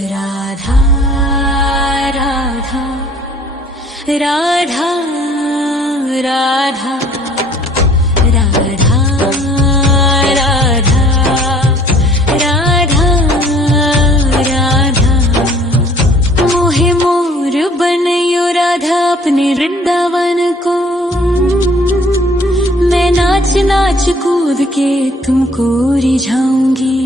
राधा राधा राधा राधा राधा राधा राधा राधा मोहे मोर बनयो राधा अपने वृंदावन को। मैं नाच नाच कूद के तुमको रिझाऊंगी।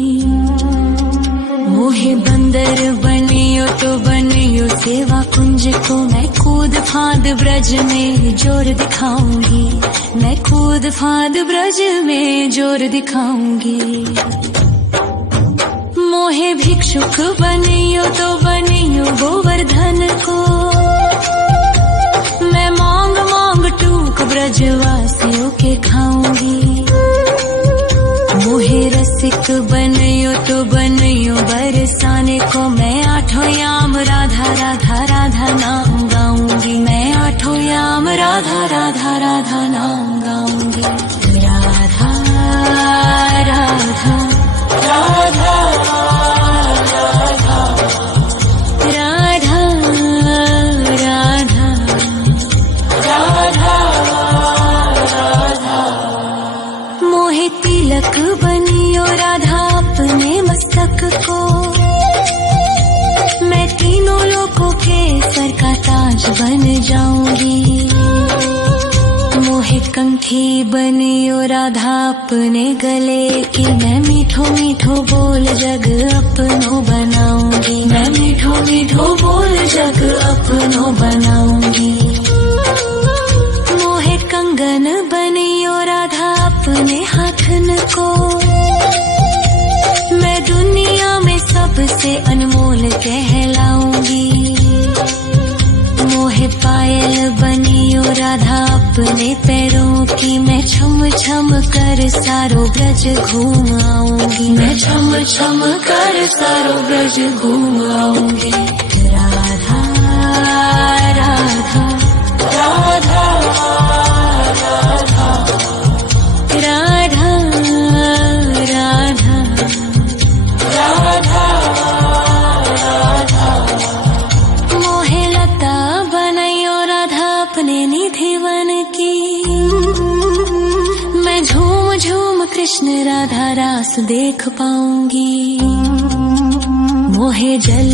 मोहे बंदर बनियो तो बनियो सेवा कुंज को। मैं कूद फांद ब्रज में जोर दिखाऊंगी। मैं कूद फांद ब्रज में जोर दिखाऊंगी। मोहे भिक्षुक बनियो तो बनियो गोवर्धन को। मैं मांग मांग टूक ब्रजवासियों के खाऊंगी। मोहे रसिक बनियो तो बनियो बरसाने को। मैं आठों याम राधा राधा राधा नाम गाऊंगी। मैं आठों याम राधा राधा राधा नाम गाऊंगी। राधा राधा राधा राधा राधा राधा राधा। मोहे तिलक बनियो राधा अपने मस्तक को। मैं तीनों लोगों के सर का ताज बन जाऊंगी। मोहे कंठी बनियो राधा अपने गले की। मैं मीठो मीठो बोल जग अपनो बनाऊंगी। मैं मीठो मीठो बोल जग अपनो बनाऊंगी। मोहे कंगन बनियो राधा अपने हाथन को। मैं दुनिया में सबसे अनमोल कहलाऊंगी। मोहे पायल बनियो राधा अपने पैरों की। मैं छम छम कर सारो ब्रज घूम आऊंगी। मैं छम छम कर सारो ब्रज घूम आऊंगी। राधा राधा राधा राधा राधा राधा राधा। मोहे लता बनयो राधा अपने निधि वन की। मैं झूम झूम कृष्ण राधा रास देख पाऊंगी। मोहे जल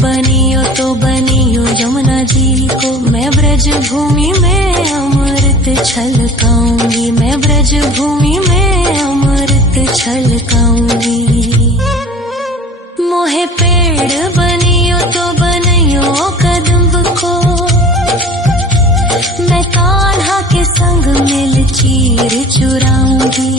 बनियो तो बनियो यमुना जी को। मैं ब्रज भूमि में अमृत छलकाऊंगी। मैं ब्रज भूमि में अमृत छलकाऊंगी। मोहे पेड़ बनियो तो बनियो कदम्ब को। मैं कान्हा के संग मिल चीर चुराऊंगी।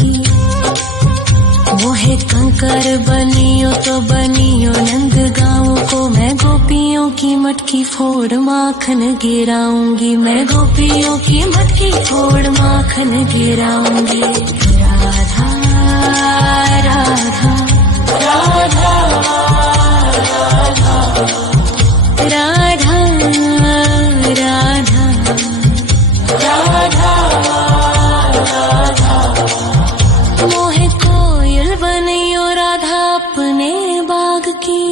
मोहे कंकर बनियो तो बनियो नंद गाँव को। मैं गोपियों की मटकी फोड़ माखन गिराऊंगी। मैं गोपियों की मटकी फोड़ माखन गिराऊंगी। राधा राधा राधा राधा राधा राधा राधा। मोहे कोयल बनियो राधा अपने बाग की।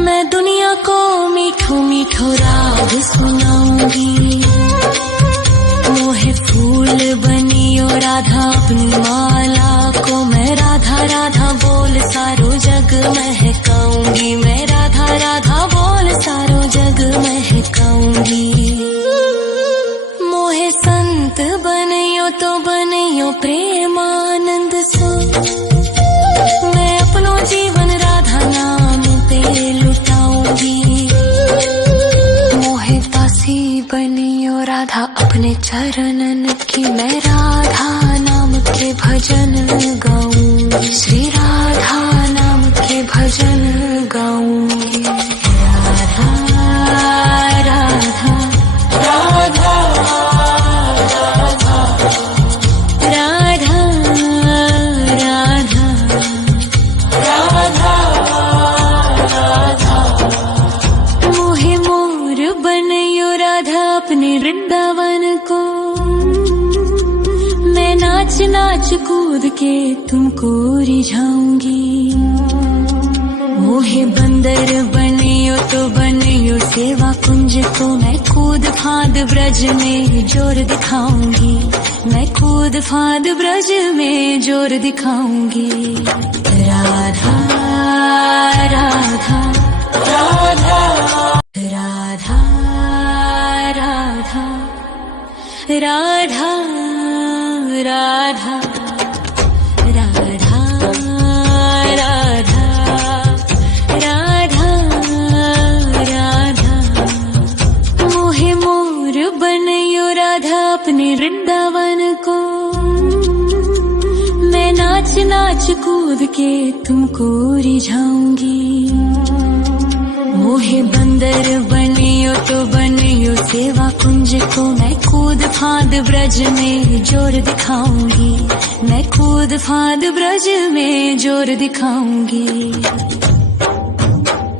मैं दुनिया को मीठो मीठो राग सुनाऊंगी। मोहे फूल बनियो राधा अपनी माला को। मैं राधा राधा बोल सारो जग महकाऊंगी। मैं राधा राधा बोल सारो जग महकाऊंगी। मोहे संत बनियो तो बनियो प्रेमानंद सो। मैं अपनो जीवन राधा नाम पे लुटाऊंगी। मोहे दासी बनियो राधा अपने चरणन की। मैं राधा नाम के भजन गाऊंगी। श्री राधा नाम के भजन गाऊंगी। राधा राधा राधा राधा राधा राधा राधा। मोहे मोर बनयो राधा अपने वृंदावन को। मैं नाच नाच कूद के तुमको रिझाऊंगी। मोहे बंदर बनियो तो बनियो सेवा कुंज को, मैं कूद फांद ब्रज में जोर दिखाऊंगी, मैं कूद फांद ब्रज में जोर दिखाऊंगी। राधा राधा राधा राधा राधा राधा राधा राधा राधा राधा। मोहे मोर बनयो राधा अपने वृंदावन को, मैं नाच नाच कूद के तुमको रिझाऊंगी। मोहे बंदर बनियो तो बनियो सेवा कुंज को, मैं कूद फांद ब्रज में जोर दिखाऊंगी, मैं कूद फांद ब्रज में जोर दिखाऊंगी।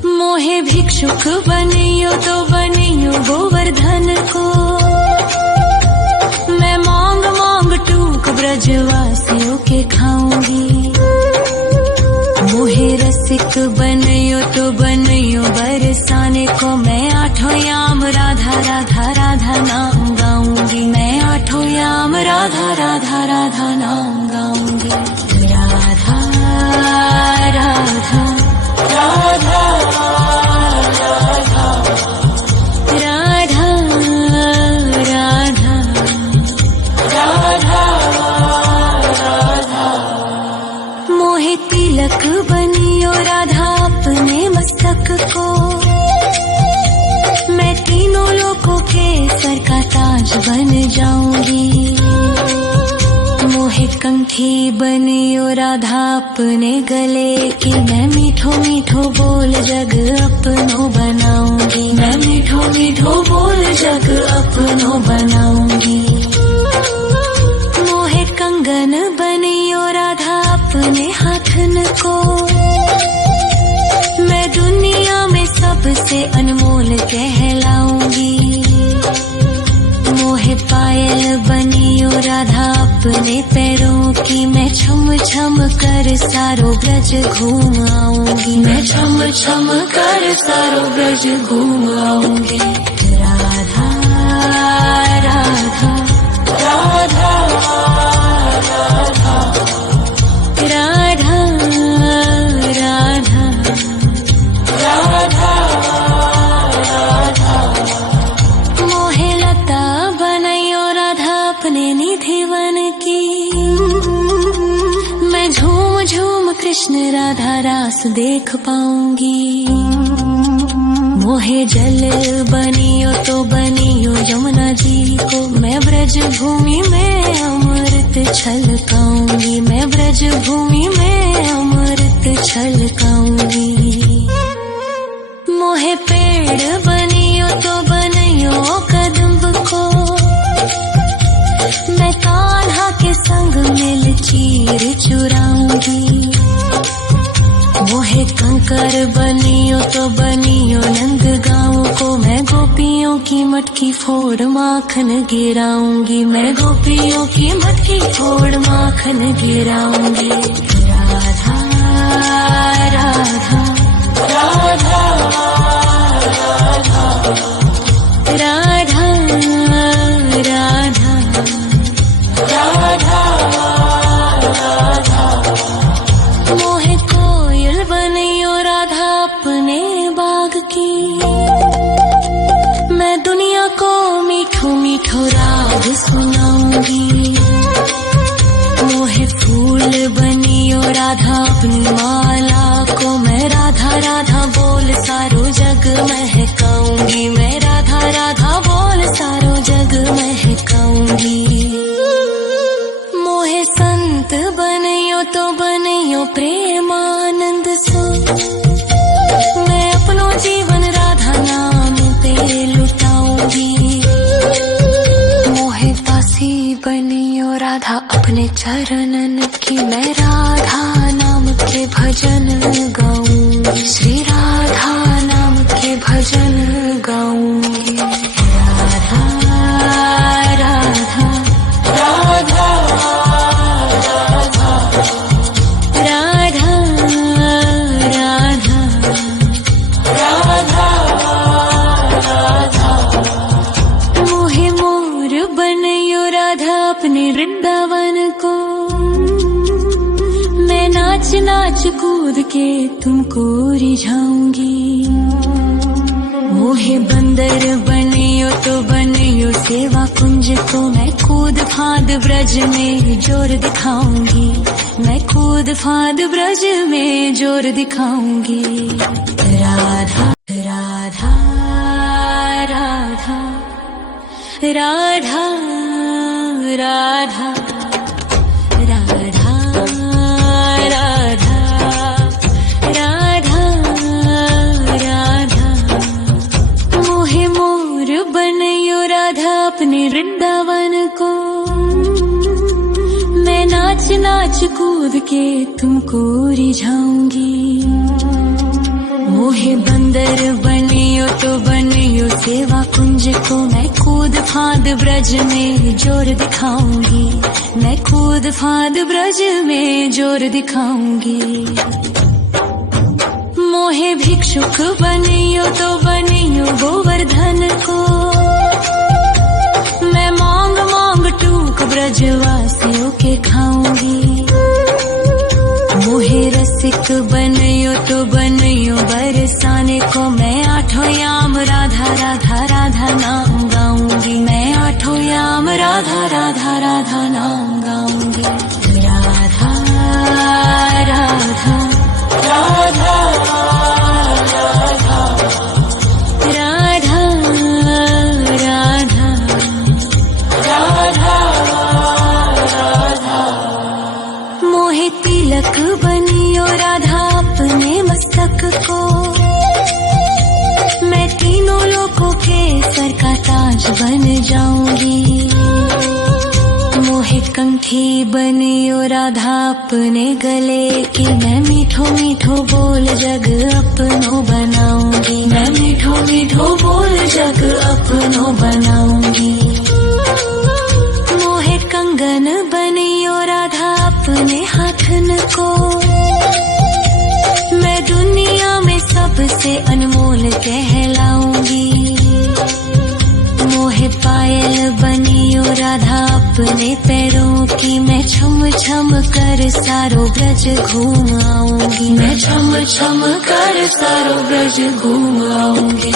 मोहे भिक्षुक बनियो तो बनियो गोवर्धन को, मैं मांग मांग टूक ब्रजवासियों के खाऊंगी। मोहे रसिक बनियो तो बनियो बरसाने को, मैं आठों याम राधा राधा राधा नाम गाऊंगी, मैं आठों याम राधा राधा राधा नाम गाऊंगी। राधा राधा राधा राधा राधा राधा राधा। मोहे तिलक बनियो राधा अपने मस्तक को, मैं तीनों लोगों के सर का ताज बन जाऊंगी। मोहे कंठी बनियो राधा अपने गले की, मैं मीठो मीठो बोल जग अपनो बनाऊंगी, मैं मीठो मीठो बोल जग अपनो बनाऊंगी। मोहे कंगन बनियो राधा अपने हाथन को, मैं दुनिया में सबसे अनमोल कहलाऊंगी। मोहे पायल बनियो राधा अपने पैरों की, मैं छम छम कर सारो ब्रज घूम आऊंगी, मैं छम छम कर सारो ब्रज घूम आऊंगी। राधा राधा राधा राधा राधा राधा राधा राधा। मोहे लता बनयो राधा अपने निधि वन की, मैं झूम झूम कृष्ण राधा रास देख पाऊंगी। मोहे जल बनियो तो बनियो यमुना जी को, मैं ब्रज भूमि में अमृत छलकाऊंगी, मैं ब्रज भूमि में अमृत छलकाऊंगी। मोहे पेड़ बनियो तो बनियो कदम्ब को, मैं कान्हा के संग मिल चीर चुराऊंगी। मोहे कंकर बनियो तो बनियो नंद गाँव को, मैं गोपियों की मटकी फोड़ माखन गिराऊंगी, मैं गोपियों की मटकी फोड़ माखन गिराऊंगी। राधा राधा राधा राधा राधा राधा राधा। मोहे कोयल बनियो राधा अपने बाग की, मैं दुनिया को मीठो मीठो राग सुनाऊंगी। मोहे फूल बनियो राधा अपनी माला को, मैं राधा राधा बोल सारो जग महकाऊंगी, मैं राधा राधा बोल सारो जग महकाऊंगी। मोहे संत बनियो तो बनियो प्रेमानंद सो, मैं अपनो जीवन राधा नाम पे लुटाऊंगी। मोहे दासी बनियो राधा अपने चरणन की, मैं राधा नाम के भजन गाऊंगी, श्री राधा नाम के भजन गाऊंगी। राधा राधा राधा राधा राधा राधा कूद के तुमको रिझाऊंगी। मोहे बंदर बनियो तो बनियो सेवा कुंज को, मैं कूद फांद ब्रज में जोर दिखाऊंगी। मैं कूद फांद ब्रज में जोर दिखाऊंगी। राधा राधा राधा राधा राधा राधा राधा राधा राधा। मोहे मोर बनयो राधा अपने वृंदावन को, मैं नाच नाच कूद के तुमको रिझाऊंगी। मोहे बंदर बनियो तो बनियो सेवा कुंज को, मैं कूद फांद ब्रज में जोर दिखाऊंगी। मैं कूद फांद ब्रज में जोर दिखाऊंगी। मोहे भिक्षुक बनियो तो बनियो गोवर्धन को, मैं मांग मांग टूक ब्रजवासियों के खाऊंगी। मोहे रसिक बनियो तो बनियो बरसाने को, मैं आठों याम राधा राधा राधा नाम गाऊंगी। मैं आठों याम राधा राधा राधा नाम गाऊंगी। राधा राधा राधा राधा राधा राधा राधा। मोहे तिलक बनियो राधा अपने मस्तक को, मैं तीनों लोकों के सर का ताज बन जाऊंगी। मोहे कंठी बनियो राधा अपने गले की, मैं मीठो मीठो बोल जग अपनो बनाऊंगी। मैं मीठो मीठो बोल जग अपनो बनाऊंगी। मोहे कंगन बनियो राधा अपने हाथन को, मैं दुनिया में सबसे अनमोल कहलाऊंगी। मोहे पायल बनियो राधा अपने पैरों की, मैं छम छम कर सारो ब्रज घूम आऊंगी। मैं छम छम कर सारो ब्रज घूम आऊंगी।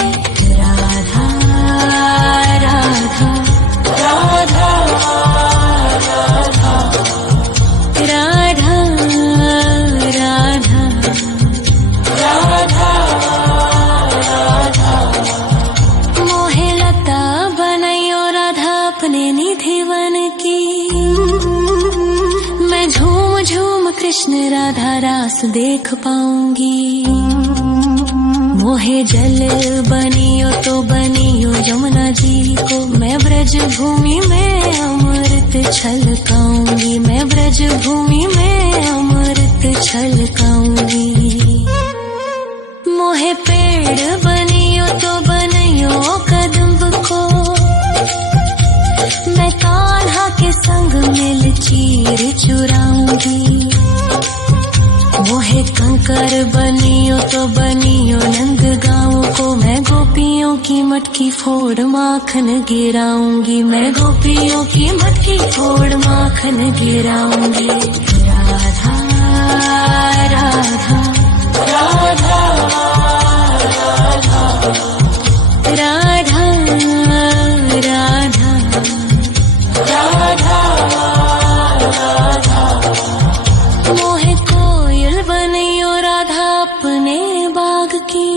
राधा राधा राधा राधा राधा राधा राधा। मोहे लता बनयो राधा अपने निधिवन की, मैं झूम झूम कृष्ण राधा रास देख पाऊंगी। मोहे जल बनियो तो बनियो यमुना जी को, मैं ब्रज भूमि में अमृत छलकाऊंगी। मैं ब्रज भूमि में अमृत छलकाऊंगी। मोहे पेड़ बनियो तो बनियो कदम्ब को, मैं कान्हा के संग मिल चीर चुराऊंगी। मोहे कंकर बनियो तो बनियो नंद गाँव को, मैं गोपियों की मटकी फोड़ माखन गिराऊंगी। मैं गोपियों की मटकी फोड़ माखन गिराऊंगी। राधा राधा राधा राधा राधा राधा राधा। मोहे कोयल बनियो राधा अपने बाग की,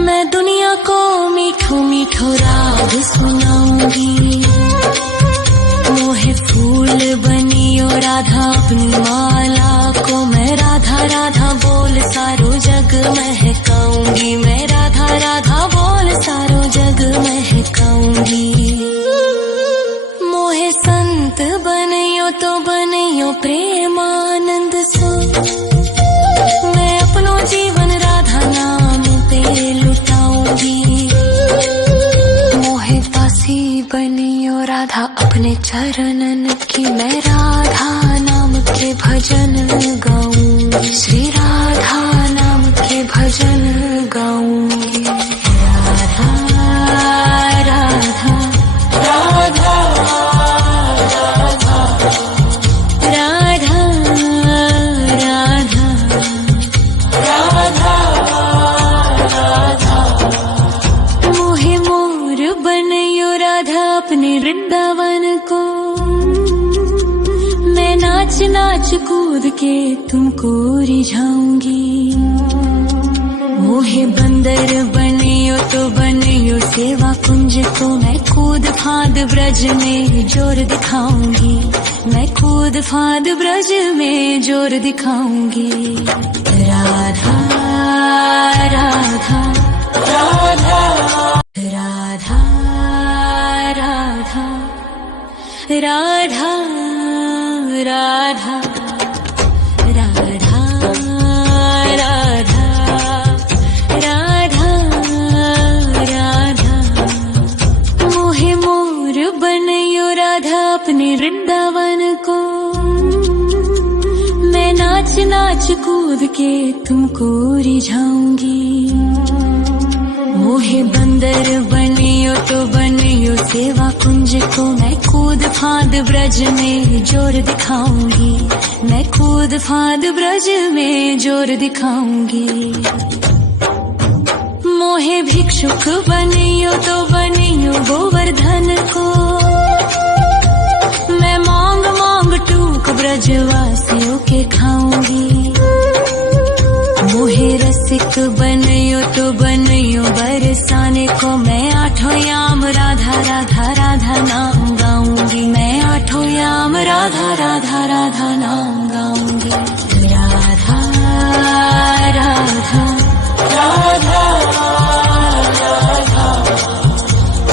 मैं दुनिया को मीठो मीठो राग सुनाऊंगी। मोहे फूल बनियो राधा अपनी माला को, मैं राधा राधा बोल सारो जग महकाऊंगी। मैं राधा राधा बोल सारो जग महकाऊंगी। मोहे संत बनियो तो बनियो प्रेमानंद सो, मैं अपनो जीवन राधा नाम पे लुटाऊंगी। मोहे दासी बनियो राधा अपने चरणन की, मैं राधा नाम के भजन गाऊंगी। श्री राधा नाम के भजन गाऊंगी। राधा राधा राधा राधा राधा राधा नाच कूद के तुमको रिझाऊंगी। मोहे बंदर बनियो तो बनियो सेवा कुंज को, मैं कूद फांद ब्रज में जोर दिखाऊंगी। मैं कूद फांद ब्रज में जोर दिखाऊंगी। राधा राधा राधा राधा राधा राधा राधा राधा राधा राधा राधा। मोहे मोर बनयो राधा अपने वृंदावन को, मैं नाच नाच कूद के तुमको रिझाऊंगी। मोहे बंदर बनियो तो बनियो सेवा कुंज को, मैं कूद फांद ब्रज में जोर दिखाऊंगी। मैं कूद फांद ब्रज में जोर दिखाऊंगी। मोहे भिक्षुक बनियो तो बनियो गोवर्धन को, मैं मांग मांग टूक ब्रजवासियों के खाऊंगी। मोहे रसिक बनियो तो बनियो बरसाने को, मैं आठों याम राधा राधा राधा नाम गाऊंगी। मैं आठों याम राधा राधा राधा नाम गाऊंगी। राधा राधा राधा राधा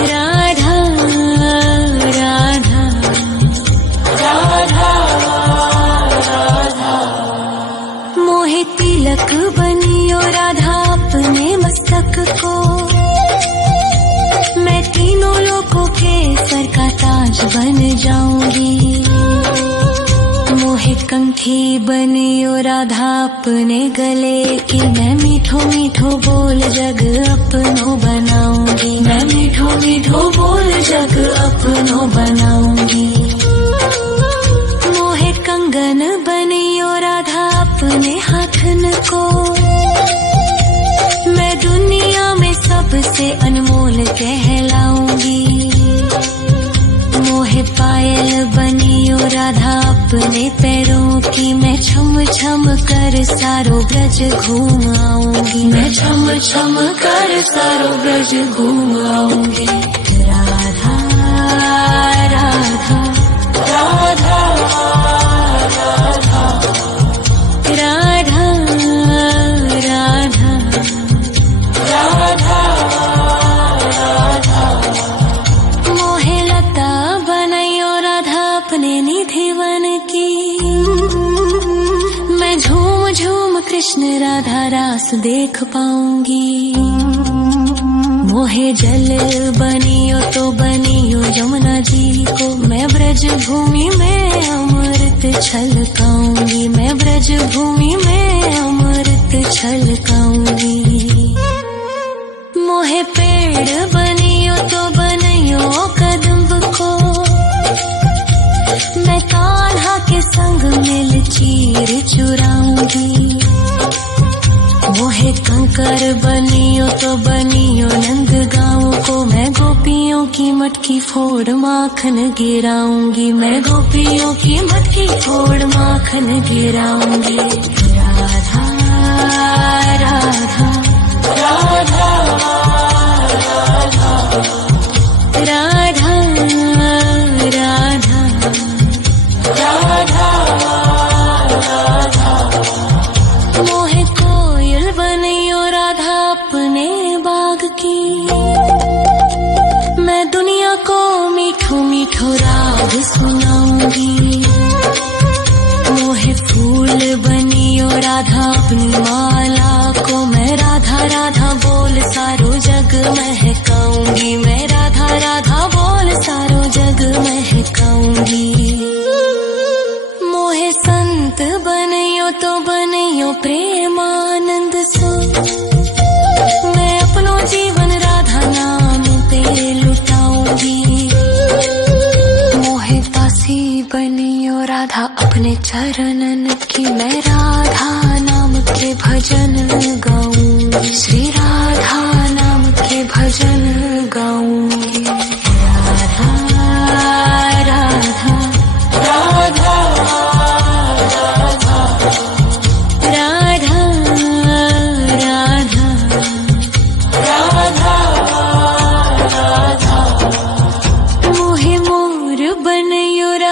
राधा राधा राधा। मोहे तिलक बनियो राधा अपने मस्तक को, मैं तीनों लोगों के सर का ताज बन जाऊंगी। मोहे कंठी बनियो राधा अपने गले की, मैं मीठो मीठो बोल जग अपनो बनाऊंगी। मैं मीठो मीठो बोल जग अपनो बनाऊंगी। मोहे कंगन बनियो राधा अपने हाथन को, मैं दुनिया में सबसे अनमोल कहलाऊंगी। मोहे पायल बनियो राधा अपने पैरों की, मैं छम छम कर सारो ब्रज घूम आऊंगी। मैं छम छम कर सारो ब्रज घूम आऊंगी। राधा राधा राधा राधा राधा राधा राधा राधा। मोहे लता बनयो राधा अपने निधि वन की, मैं झूम झूम कृष्ण राधा रास देख पाऊंगी। मोहे जल बनियो तो बनियो यमुना जी को, मैं ब्रज भूमि में अमृत छलकाऊंगी। मैं ब्रज भूमि में अमृत छलकाऊंगी। मोहे पेड़ बनियो तो बनियो कदम्ब को, मैं कान्हा के संग मिल चीर चुराऊंगी। मोहे कंकर बनियो तो बनियो नंद गाँव को, मैं गोपियों की मटकी फोड़ माखन गिराऊंगी। मैं गोपियों की मटकी फोड़ माखन गिराऊंगी। राधा राधा राधा राधा राधा राधा राधा। मोहे कोयल बनियो राधा अपने बाग की, मैं दुनिया को मीठो मीठो राग सुनाऊंगी। मोहे फूल बनियो राधा अपनी माला को, मैं राधा राधा बोल सारो जग महकाऊंगी। मैं राधा राधा बोल सारो जग महकाऊंगी। मोहे संत बनियो तो बनियो प्रेमानंद सो, मैं अपनो जीवन राधा नाम पे लुटाऊंगी। मोहे दासी बनियो राधा अपने चरणन की, मैं राधा नाम के भजन गाऊंगी। श्री राधा नाम के भजन गाऊंगी। राधा राधा राधा राधा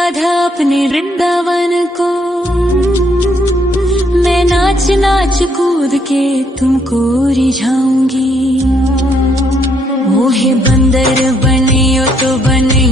राधा अपने वृंदावन को। मैं नाच नाच कूद के तुमको रिझाऊंगी। मोहे बंदर बनियो तो बनियो